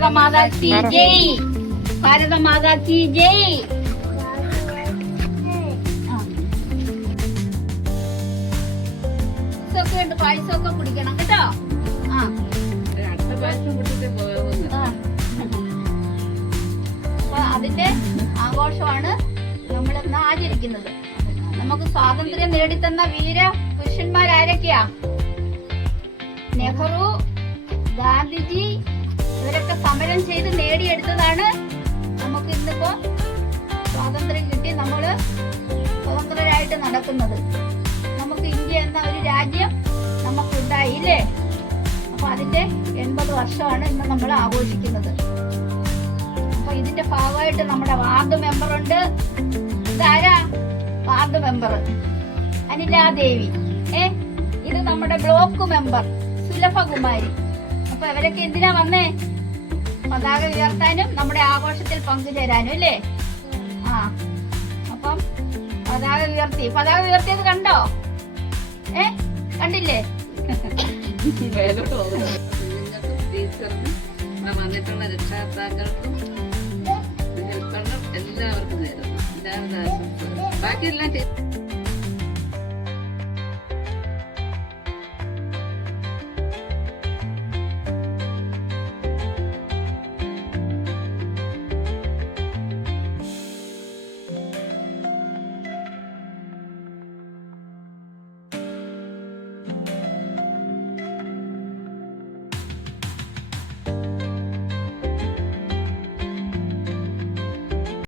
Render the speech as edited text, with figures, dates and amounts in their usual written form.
ഭാരത മാതാ കി ജയ്. ഭാരത മാതാ കി ജയ്. പായസമൊക്കെ കുടിക്കണം കേട്ടോ. അതിന്റെ ആഘോഷമാണ് നമ്മളിന്ന് ആചരിക്കുന്നത്. നമുക്ക് സ്വാതന്ത്ര്യം നേടിത്തന്ന വീര പുരുഷന്മാരാരൊക്കെയാ? നെഹ്റു, ഗാന്ധിജി, ഇവരൊക്കെ സമരം ചെയ്ത് നേടിയെടുത്തതാണ് നമുക്ക് ഇന്നിപ്പോ സ്വാതന്ത്ര്യം കിട്ടി നമ്മള് സ്വതന്ത്രരായിട്ട് നടക്കുന്നത്. നമുക്ക് ഇന്ത്യ എന്ന ഒരു രാജ്യം നമുക്ക് ഉണ്ടായില്ലേ? അപ്പൊ അതിന്റെ 80 വർഷമാണ് ഇന്ന് നമ്മൾ ആഘോഷിക്കുന്നത്. അപ്പൊ ഇതിന്റെ ഭാഗമായിട്ട് നമ്മുടെ വാർഡ് മെമ്പർ ഉണ്ട്. ഇതാരാ വാർഡ് മെമ്പർ? അനിലാദേവി. ഇത് നമ്മുടെ ബ്ലോക്ക് മെമ്പർ സുലഭകുമാരി. അപ്പൊ ഇവരൊക്കെ എന്തിനാ വന്നേ? പതാക ഉയർത്താനും നമ്മുടെ ആഘോഷത്തിൽ പങ്കുചേരാനും അല്ലേ? അപ്പം പതാക ഉയർത്തിയത് കണ്ടോ? കണ്ടില്ലേ? വന്നിട്ടുള്ള രക്ഷാകർത്താക്കൾക്കും എല്ലാവർക്കും നേരുന്നു. എല്ലാവരും ബാക്കിയെല്ലാം